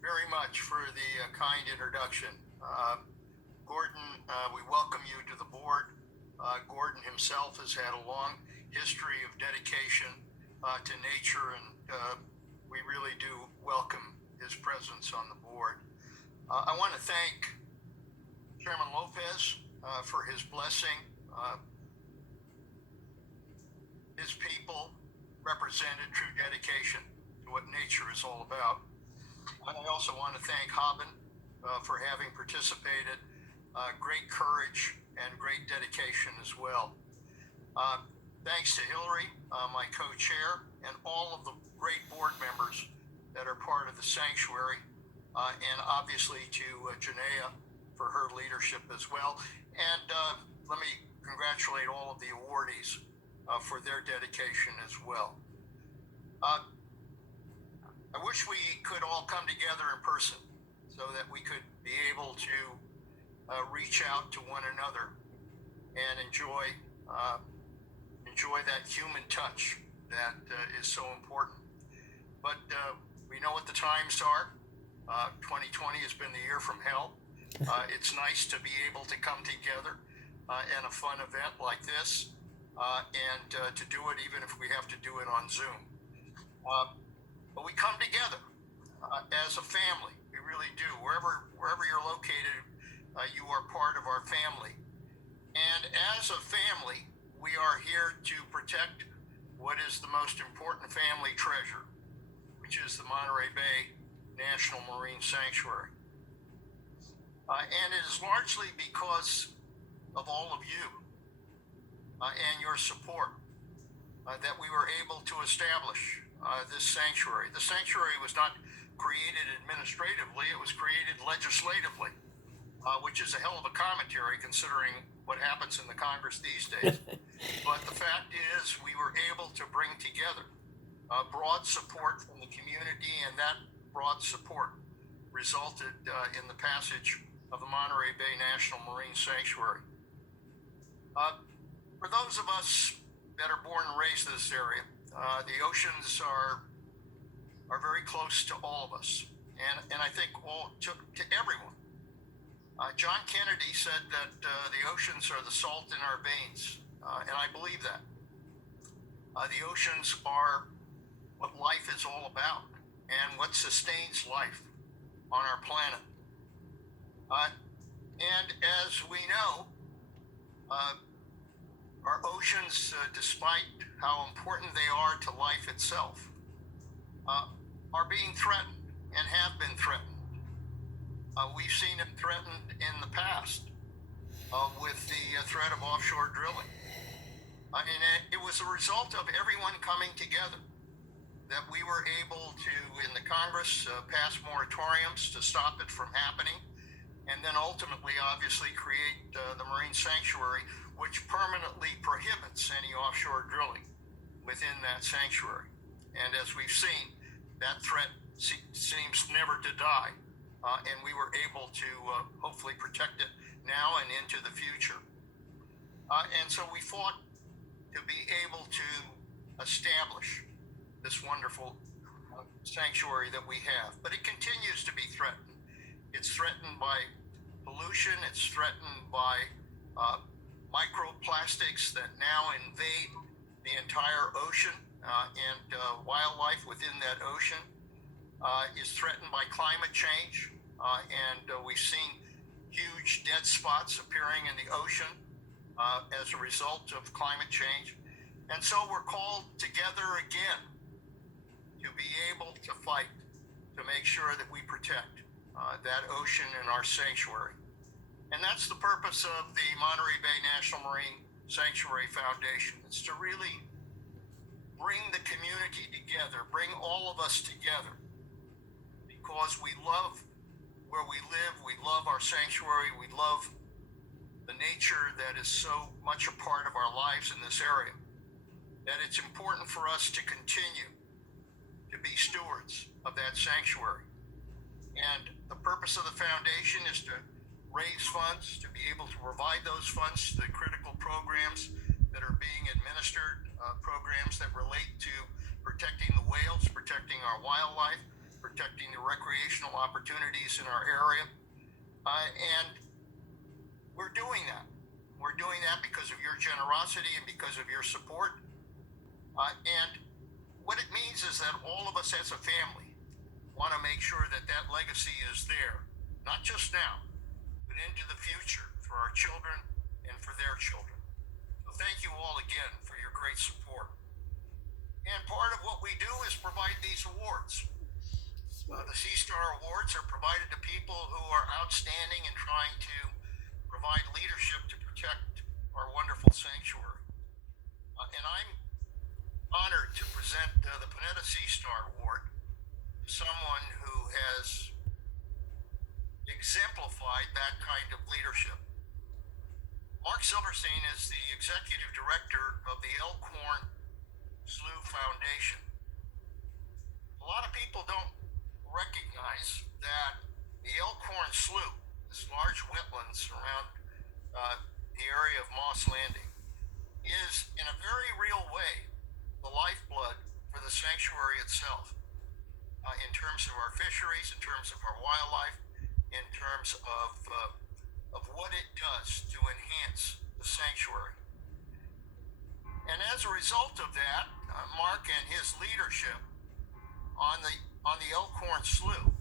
very much for the kind introduction. Gordon, we welcome you to the board. Gordon himself has had a long history of dedication to nature, and we really do welcome his presence on the board. I want to thank Chairman Lopez for his blessing. His people represented true dedication to what nature is all about. And I also want to thank Haben for having participated. Great courage and great dedication as well. Thanks to Hillary, my co-chair, and all of the great board members that are part of the sanctuary, and obviously to Janaea for her leadership as well. And let me congratulate all of the awardees for their dedication as well. I wish we could all come together in person so that we could be able to reach out to one another and enjoy that human touch that is so important. But we know what the times are. 2020 has been the year from hell. It's nice to be able to come together in a fun event like this, and to do it even if we have to do it on Zoom. But we come together as a family. We really do. Wherever you're located, you are part of our family. And as a family, we are here to protect what is the most important family treasure, which is the Monterey Bay National Marine Sanctuary. And it is largely because of all of you and your support that we were able to establish this sanctuary. The sanctuary was not created administratively, it was created legislatively, which is a hell of a commentary considering what happens in the Congress these days. But the fact is, we were able to bring together broad support from the community, and that broad support resulted in the passage of the Monterey Bay National Marine Sanctuary. For those of us that are born and raised in this area, the oceans are very close to all of us, and I think to everyone. John Kennedy said that the oceans are the salt in our veins, and I believe that. The oceans are what life is all about and what sustains life on our planet. And as we know, our oceans, despite how important they are to life itself, are being threatened and have been threatened. We've seen them threatened in the past with the threat of offshore drilling. And it was a result of everyone coming together that we were able to, in the Congress, pass moratoriums to stop it from happening, and then ultimately, obviously, create the Marine Sanctuary, which permanently prohibits any offshore drilling within that sanctuary. And as we've seen, that threat seems never to die, and we were able to hopefully protect it now and into the future. And so we fought to be able to establish this wonderful sanctuary that we have. But it continues to be threatened. It's threatened by pollution. It's threatened by microplastics that now invade the entire ocean, and wildlife within that ocean is threatened by climate change. And we've seen huge dead spots appearing in the ocean as a result of climate change. And so we're called together again to be able to fight to make sure that we protect that ocean and our sanctuary. And that's the purpose of the Monterey Bay National Marine Sanctuary Foundation. It's to really bring the community together, bring all of us together, because we love where we live, we love our sanctuary, we love the nature that is so much a part of our lives in this area, that it's important for us to continue to be stewards of that sanctuary. And the purpose of the foundation is to raise funds, to be able to provide those funds to the critical programs that are being administered, programs that relate to protecting the whales, protecting our wildlife, protecting the recreational opportunities in our area. And we're doing that. We're doing that because of your generosity and because of your support. And what it means is that all of us as a family want to make sure that that legacy is there, not just now, but into the future for our children and for their children. So thank you all again for your great support. And part of what we do is provide these awards. The Sea Star Awards are provided to people who are outstanding in trying to provide leadership to protect our wonderful sanctuary. And I'm honored to present the Panetta Sea Star Award to someone who has exemplified that kind of leadership. Mark Silverstein is the executive director of the Elkhorn Slough Foundation. A lot of people don't recognize that the Elkhorn Slough, this large wetlands around the area of Moss Landing, is in a very real way the lifeblood for the sanctuary itself, in terms of our fisheries, in terms of our wildlife, in terms of what it does to enhance the sanctuary. And as a result of that, Mark and his leadership on the Elkhorn Slough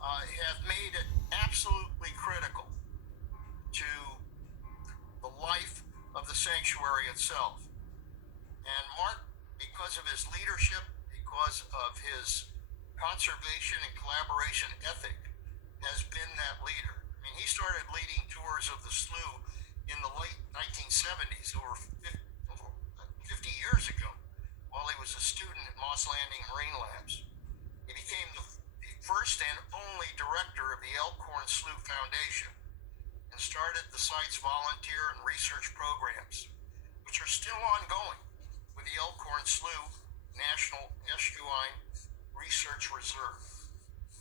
have made it absolutely critical to the life of the sanctuary itself. And Mark, because of his leadership, because of his conservation and collaboration ethic, has been that leader. I mean, he started leading tours of the slough in the late 1970s, over 50 years ago, while he was a student at Moss Landing Marine Labs. He became the first and only director of the Elkhorn Slough Foundation and started the site's volunteer and research programs, which are still ongoing with the Elkhorn Slough National Estuarine Research Reserve.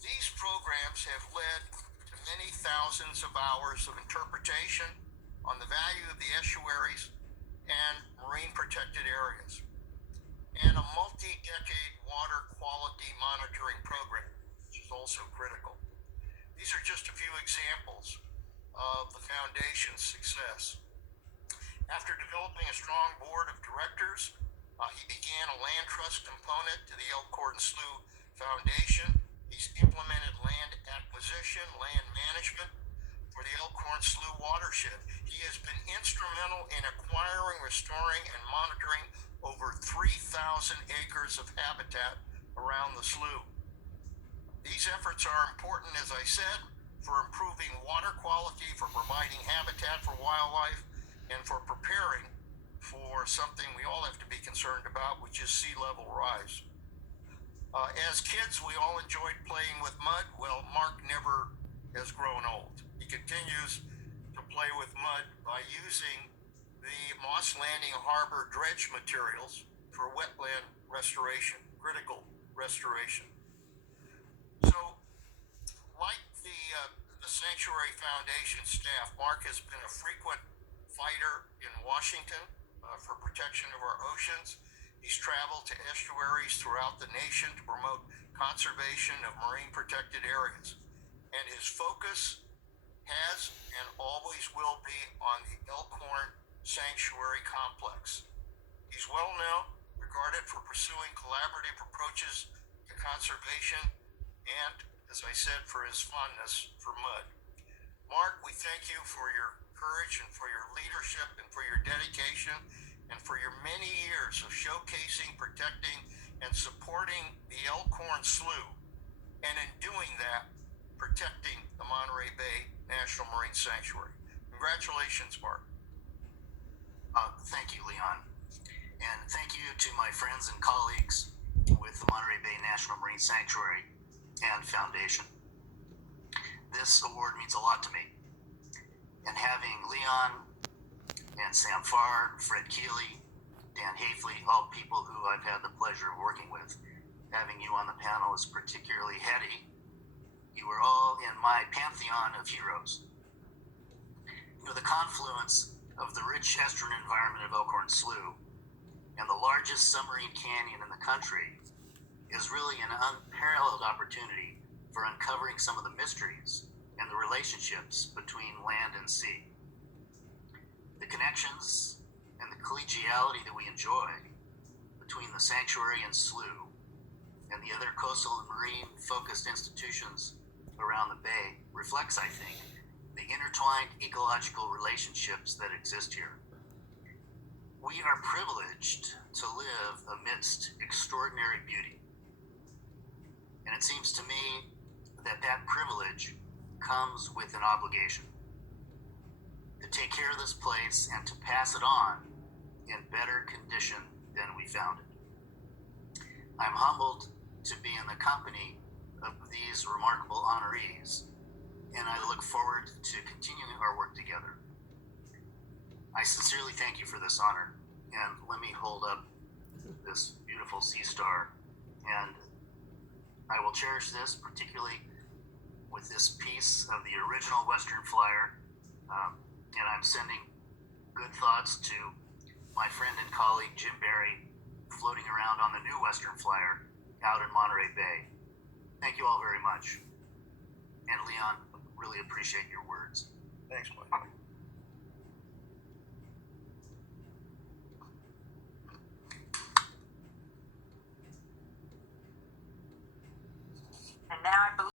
These programs have led to many thousands of hours of interpretation on the value of the estuaries and marine protected areas, and a multi-decade water quality monitoring program, which is also critical. These are just a few examples of the foundation's success. After developing a strong board of directors, he began a land trust component to the Elkhorn Slough Foundation. He's implemented land acquisition, land management for the Elkhorn Slough watershed. He has been instrumental in acquiring, restoring, and monitoring over 3,000 acres of habitat around the slough. These efforts are important, as I said, for improving water quality, for providing habitat for wildlife, and for preparing for something we all have to be concerned about, which is sea level rise. As kids, we all enjoyed playing with mud. Well, Mark never has grown old. He continues to play with mud by using the Moss Landing Harbor dredge materials for wetland restoration, critical restoration. So, like the Sanctuary Foundation staff, Mark has been a frequent fighter in Washington for protection of our oceans. He's traveled to estuaries throughout the nation to promote conservation of marine protected areas. And his focus has and always will be on the Elkhorn Sanctuary Complex. He's well known, regarded for pursuing collaborative approaches to conservation and, as I said, for his fondness for mud. Mark, we thank you for your courage and for your leadership and for your dedication and for your many years of showcasing, protecting, and supporting the Elkhorn Slough, and in doing that, protecting the Monterey Bay National Marine Sanctuary. Congratulations, Mark. Thank you, Leon. And thank you to my friends and colleagues with the Monterey Bay National Marine Sanctuary and Foundation. This award means a lot to me. And having Leon and Sam Farr, Fred Keeley, Dan Hafley, all people who I've had the pleasure of working with, having you on the panel is particularly heady. You were all in my pantheon of heroes. You know, the confluence of the rich estuarine environment of Elkhorn Slough and the largest submarine canyon in the country is really an unparalleled opportunity for uncovering some of the mysteries and the relationships between land and sea. The connections and the collegiality that we enjoy between the sanctuary and slough and the other coastal and marine focused institutions around the bay reflects, I think, the intertwined ecological relationships that exist here. We are privileged to live amidst extraordinary beauty. And it seems to me that that privilege comes with an obligation to take care of this place and to pass it on in better condition than we found it. I'm humbled to be in the company of these remarkable honorees, and I look forward to continuing our work together. I sincerely thank you for this honor, and let me hold up this beautiful sea star, and I will cherish this, particularly with this piece of the original Western Flyer, and I'm sending good thoughts to my friend and colleague Jim Barry, floating around on the new Western Flyer out in Monterey Bay. Thank you all very much. And Leon, really appreciate your words. Thanks, Mike. And now I believe